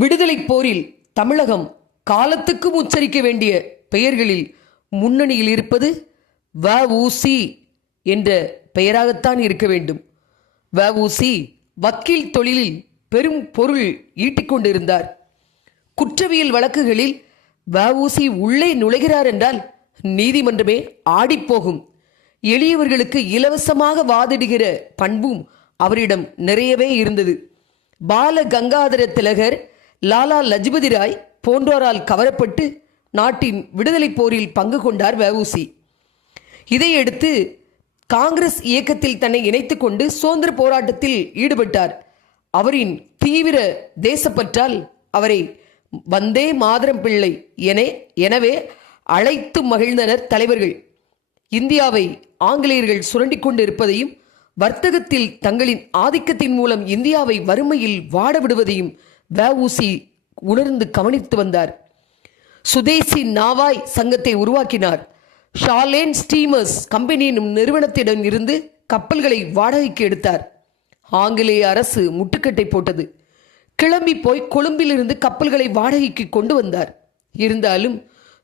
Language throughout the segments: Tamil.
விடுதலை போரில் தமிழகம் காலத்துக்கும் உச்சரிக்க வேண்டிய பெயர்களில் முன்னணியில் இருப்பது வ.உ.சி. என்ற பெயராகத்தான் இருக்க வேண்டும். வ.உ.சி. வக்கீல் தொழிலில் பெரும் பொருள் ஈட்டிக்கொண்டிருந்தார். குற்றவியல் வழக்குகளில் வ.உ.சி. உள்ளே நுழைகிறார் என்றால் நீதிமன்றமே ஆடிப்போகும். எளியவர்களுக்கு இலவசமாக வாதிடுகிற பண்பும் அவரிடம் நிறையவே இருந்தது. பால கங்காதர திலகர், லாலா லஜபதி ராய் போன்றோரால் கவரப்பட்டு நாட்டின் விடுதலை போரில் பங்கு கொண்டார் வ.உ.சி. இதையடுத்து காங்கிரஸ் இயக்கத்தில் தன்னை இணைத்துக் கொண்டு சுதந்திர போராட்டத்தில் ஈடுபட்டார். அவரின் தீவிர தேசப்பற்றால் அவரை வந்தே மாதரம் பிள்ளை எனவே அழைத்து மகிழ்ந்தனர் தலைவர்கள். இந்தியாவை ஆங்கிலேயர்கள் சுரண்டிக் கொண்டு இருப்பதையும் வர்த்தகத்தில் தங்களின் ஆதிக்கத்தின் மூலம் இந்தியாவை வறுமையில் வாட விடுவதையும் வ.உ.சி. உணர்ந்து கவனித்து வந்தார். சுதேசி நாவாய் சங்கத்தை உருவாக்கினார். ஷாலேன் ஸ்டீமர்ஸ் கம்பெனி எனும் நிறுவனத்திடம் இருந்து கப்பல்களை வாடகைக்கு எடுத்தார். ஆங்கிலேய அரசு முட்டுக்கட்டை போட்டது. கிளம்பி போய் கொழும்பிலிருந்து கப்பல்களை வாடகைக்கு கொண்டு வந்தார். இருந்தாலும்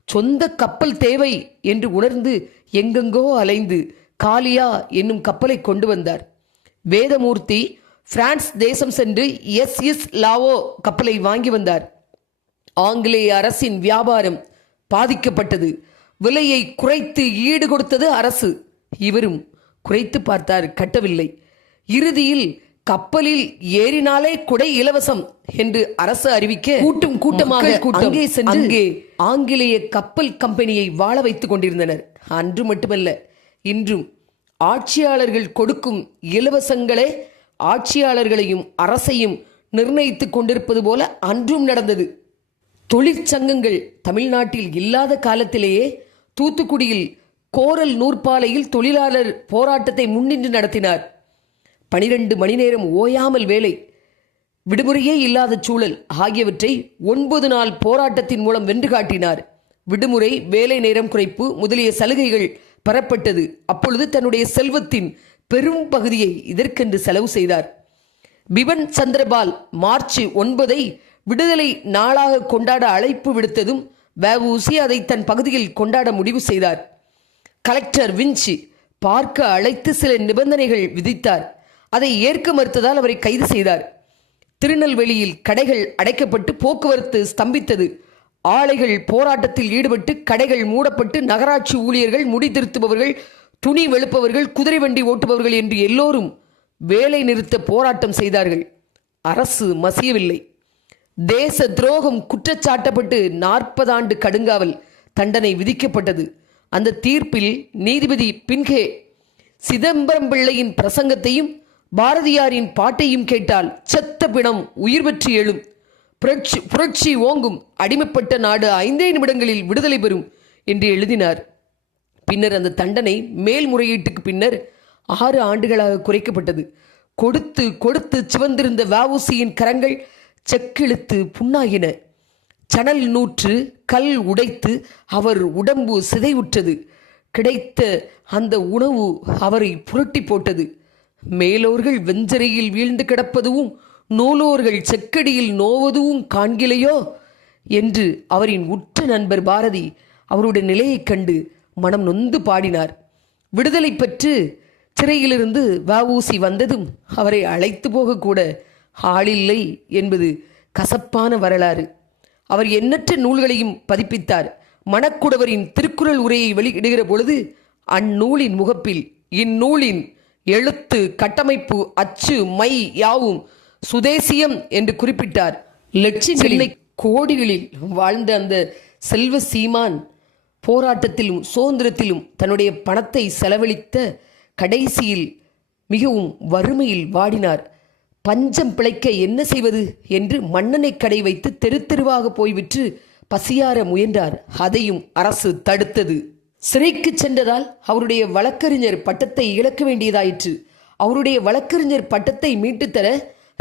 சொந்த கப்பல் தேவை என்று உணர்ந்து எங்கெங்கோ அலைந்து காலியா என்னும் கப்பலை கொண்டு வந்தார். வேதமூர்த்தி பிரான்ஸ் தேசம் சென்று எஸ் லாவோ கப்பலை வாங்கி வந்தார். ஆங்கிலேய அரசின் வியாபாரம் பாதிக்கப்பட்டது. விலையை குறைத்து ஈடு கொடுத்தது அரசு. இவரும் குறைத்து பார்த்தார், கட்டவில்லை. இறுதியில் கப்பலில் ஏறினாலே குடை இலவசம் என்று அரசு அறிவிக்க கூட்டமாக அங்கே சென்று அங்கே ஆங்கிலேய கப்பல் கம்பெனியை வாழ வைத்துக் கொண்டிருந்தனர். அன்று மட்டுமல்ல, இன்றும் ஆட்சியாளர்கள் கொடுக்கும் இலவசங்களே ஆட்சியாளர்களையும் அரசையும் நிர்ணயித்துக் கொண்டிருப்பது போல அன்றும் நடந்தது. தொழிற்சங்கங்கள் தமிழ்நாட்டில் இல்லாத காலத்திலேயே தூத்துக்குடியில் கோரல் நூற்பாலையில் தொழிலாளர் போராட்டத்தை முன்னின்று நடத்தினார். 12 மணி நேரம் ஓயாமல் வேலை, விடுமுறையே இல்லாத சூழல் ஆகியவற்றை 9 நாள் போராட்டத்தின் மூலம் வென்று காட்டினார். விடுமுறை, வேலை நேரம் குறைப்பு முதலிய சலுகைகள் பெறப்பட்டது. அப்பொழுது தன்னுடைய செல்வத்தின் பெரும் பகுதியை இதற்கென்று செலவு செய்தார். பிபன் சந்திரபால் மார்ச் 9 விடுதலை நாளாக கொண்டாட அழைப்பு விடுத்ததும் வ.உ.சி. அதை தன் பகுதியில் கொண்டாட முடிவு செய்தார். கலெக்டர் விஞ்ச் பார்க்க அழைத்து சில நிபந்தனைகள் விதித்தார். அதை ஏற்க மறுத்ததால் அவரை கைது செய்தார். திருநெல்வேலியில் கடைகள் அடைக்கப்பட்டு போக்குவரத்து ஸ்தம்பித்தது. ஆலைகள் போராட்டத்தில் ஈடுபட்டு கடைகள் மூடப்பட்டு நகராட்சி ஊழியர்கள், முடி திருத்துபவர்கள், துணி வெளுப்பவர்கள், குதிரை வண்டி ஓட்டுபவர்கள் என்று எல்லோரும் வேலை நிறுத்த போராட்டம் செய்தார்கள். அரசு மசியவில்லை. தேச துரோகம் குற்றச்சாட்டப்பட்டு 40 ஆண்டு கடுங்காவல் தண்டனை விதிக்கப்பட்டது. அந்த தீர்ப்பில் நீதிபதி பின்கே சிதம்பரம் பிள்ளையின் பிரசங்கத்தையும் பாரதியாரின் பாட்டையும் கேட்டால் செத்த பிணம் உயிர் பெற்று எழும், புரட்சி ஓங்கும், அடிமைப்பட்ட நாடு 5 நிமிடங்களில் விடுதலை பெறும் என்று எழுதினார். பின்னர் அந்த தண்டனை மேல்முறையீட்டுக்கு பின்னர் 6 ஆண்டுகளாக குறைக்கப்பட்டது. கொடுத்து கொடுத்து சிவந்திருந்த வ.உ.சி.யின் கரங்கள் செக்கிழுத்து புண்ணாகின. சணல் நூற்று கல் உடைத்து அவர் உடம்பு சிதைவுற்றது. கிடைத்த அந்த உணவு அவரை புரட்டி போட்டது. மேலோர்கள் வெஞ்சரையில் வீழ்ந்து கிடப்பதும் நூலோர்கள் செக்கடியில் நோவதும் காண்கிலையோ என்று அவரின் உற்ற நண்பர் பாரதி அவருடைய நிலையைக் கண்டு மனம் நொந்து பாடினார். விடுதலை பெற்று சிறையிலிருந்து வ.உ.சி. வந்ததும் அவரை அழைத்து போகக்கூட ஆளில்லை என்பது கசப்பான வரலாறு. அவர் எண்ணற்ற நூல்களையும் பதிப்பித்தார். மணக்குடவரின் திருக்குறள் உரையை வெளியிடுகிற பொழுது அந்நூலின் முகப்பில் இந்நூலின் எழுத்து, கட்டமைப்பு, அச்சு, மை யாவும் சுதேசியம் என்று குறிப்பிட்டார். லட்சங்களை கோடிகளில் வாழ்ந்த அந்த செல்வ சீமான் போராட்டத்திலும் சுதந்திரத்திலும் தன்னுடைய பணத்தை செலவழித்த கடைசியில் மிகவும் வறுமையில் வாடினார். பஞ்சம் பிழைக்க என்ன செய்வது என்று மண்ணெண்ணை கடை வைத்து தெரு தெருவாக போய்விட்டு பசியார முயன்றார். அதையும் அரசு தடுத்தது. சிறைக்கு சென்றதால் அவருடைய வழக்கறிஞர் பட்டத்தை இழக்க வேண்டியதாயிற்று. அவருடைய வழக்கறிஞர் பட்டத்தை மீட்டுத்தர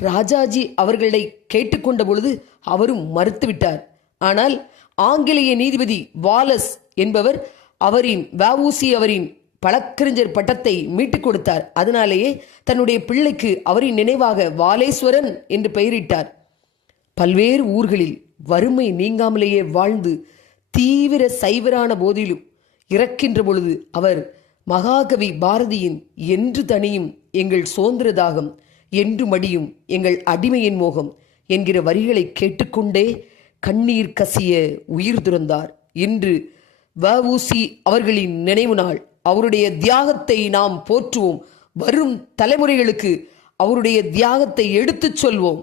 ராஜாஜி அவர்களை கேட்டுக்கொண்ட பொழுது அவரும் மறுத்துவிட்டார். ஆனால் ஆங்கிலேய நீதிபதி வாலஸ் என்பவர் வ.உ.சி. அவரின் வழக்கறிஞர் பட்டத்தை மீட்டுக் கொடுத்தார். அதனாலேயே தன்னுடைய பிள்ளைக்கு அவரின் நினைவாக வாலேஸ்வரன் என்று பெயரிட்டார். பல்வேறு ஊர்களில் வறுமை நீங்காமலேயே வாழ்ந்து தீவிர சைவரான போதிலும் இறக்கின்ற பொழுது அவர் மகாகவி பாரதியின் என்று தனியும் எங்கள் சுதந்திர தாகம், என்று மடியும் எங்கள் அடிமையின் மோகம் என்கிற வரிகளை கேட்டுக்கொண்டே கண்ணீர் கசிய உயிர் துறந்தார். இன்று வ.உ.சி. அவர்களின் நினைவு நாள். அவருடைய தியாகத்தை நாம் போற்றுவோம். வரும் தலைமுறைகளுக்கு அவருடைய தியாகத்தை எடுத்துச் சொல்வோம்.